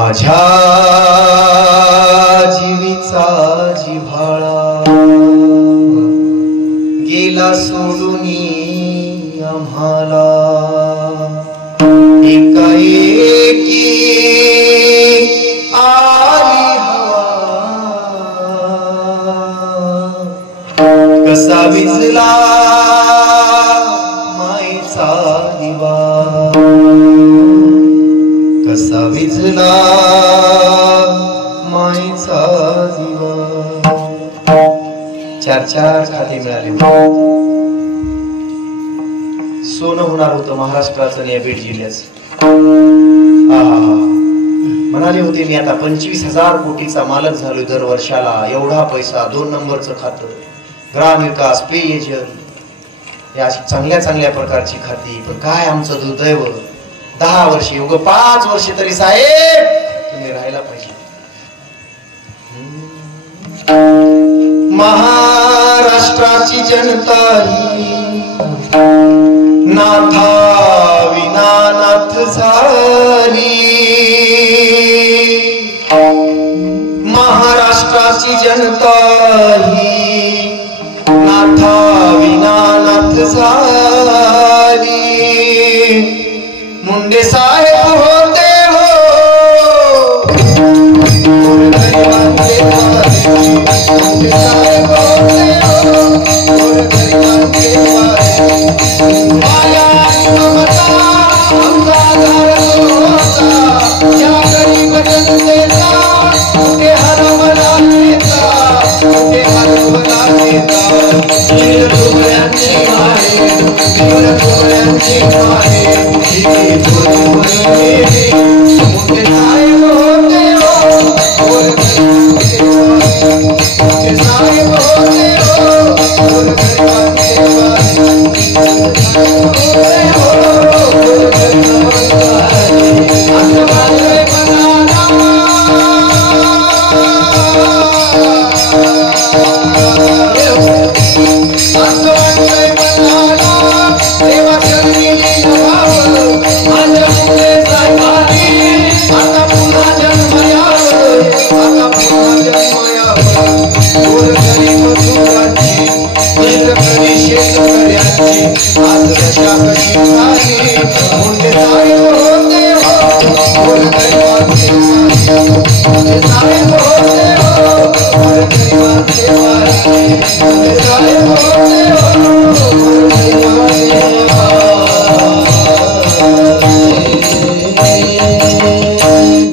माझ्या जीवीचा जिव्हाळा गेला सोडून आम्हाला एकाएकी आली हवा कसा विझला मायेचा दिवा कसा विझला मायेचा दिवा। चार चार खाते मिळाले, सोनं होणार होतं महाराष्ट्राचं आणि बीड जिल्ह्याचं। म्हणाले होते मी आता 25,000 कोटीचा मालक झालोय दर वर्षाला, एवढा पैसा, 2 नंबरचं खातं, ग्रामविकास, पेयजल, या अशी चांगल्या चांगल्या प्रकारची खाती। पण काय आमचं दुर्दैव, 10 वर्षे उग 5 वर्षे तरी साहेब तुम्ही राहायला पाहिजे। महाराष्ट्राची जनता ही नाथा विना नाथ झाली, महाराष्ट्राची जनता ही नाथा विना नाथ झाली।